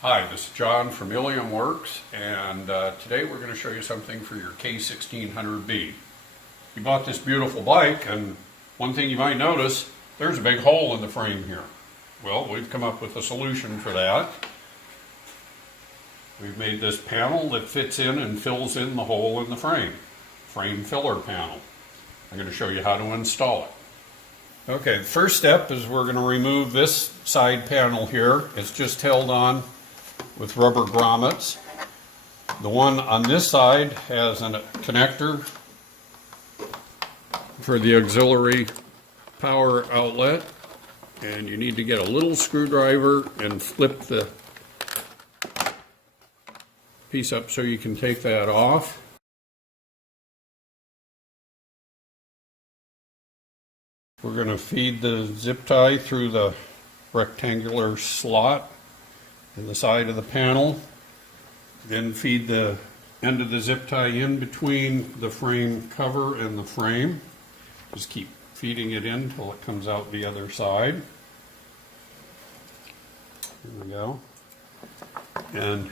Hi, this is John from ILIUMWORKS, and today we're going to show you something for your K1600B. You bought this beautiful bike, and one thing you might notice, there's a big hole in the frame here. Well, we've come up with a solution for that. We've made this panel that fits in and fills in the hole in the frame filler panel. I'm going to show you how to install it. Okay, the first step is we're going to remove this side panel here. It's just held on with rubber grommets. The one on this side has a connector for the auxiliary power outlet, and you need to get a little screwdriver and flip the piece up so you can take that off. We're going to feed the zip tie through the rectangular slot in the side of the panel, then feed the end of the zip tie in between the frame cover and the frame. Just keep feeding it in until it comes out the other side. There we go. And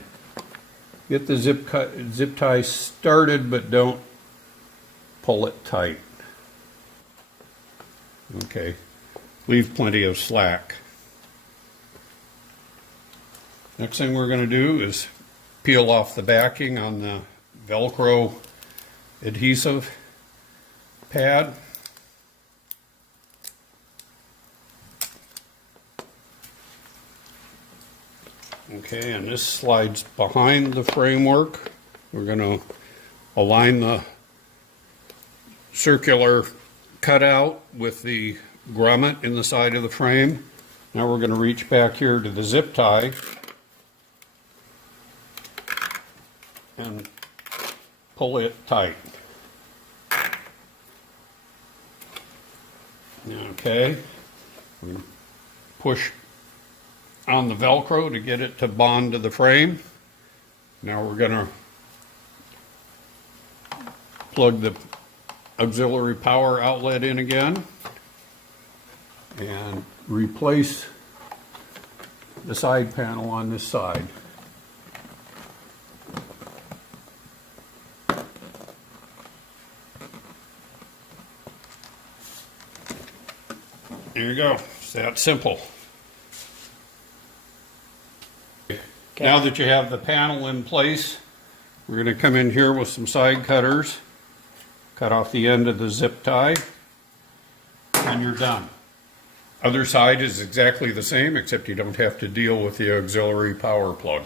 get the zip tie started, but don't pull it tight. Okay, leave plenty of slack. Next thing we're going to do is peel off the backing on the Velcro adhesive pad. Okay, and this slides behind the framework. We're going to align the circular cutout with the grommet in the side of the frame. Now we're going to reach back here to the zip tie and pull it tight. Okay, push on the Velcro to get it to bond to the frame. Now we're going to plug the auxiliary power outlet in again and replace the side panel on this side. There you go. It's that simple. Okay. Now that you have the panel in place, we're going to come in here with some side cutters, cut off the end of the zip tie, and you're done. Other side is exactly the same, except you don't have to deal with the auxiliary power plug.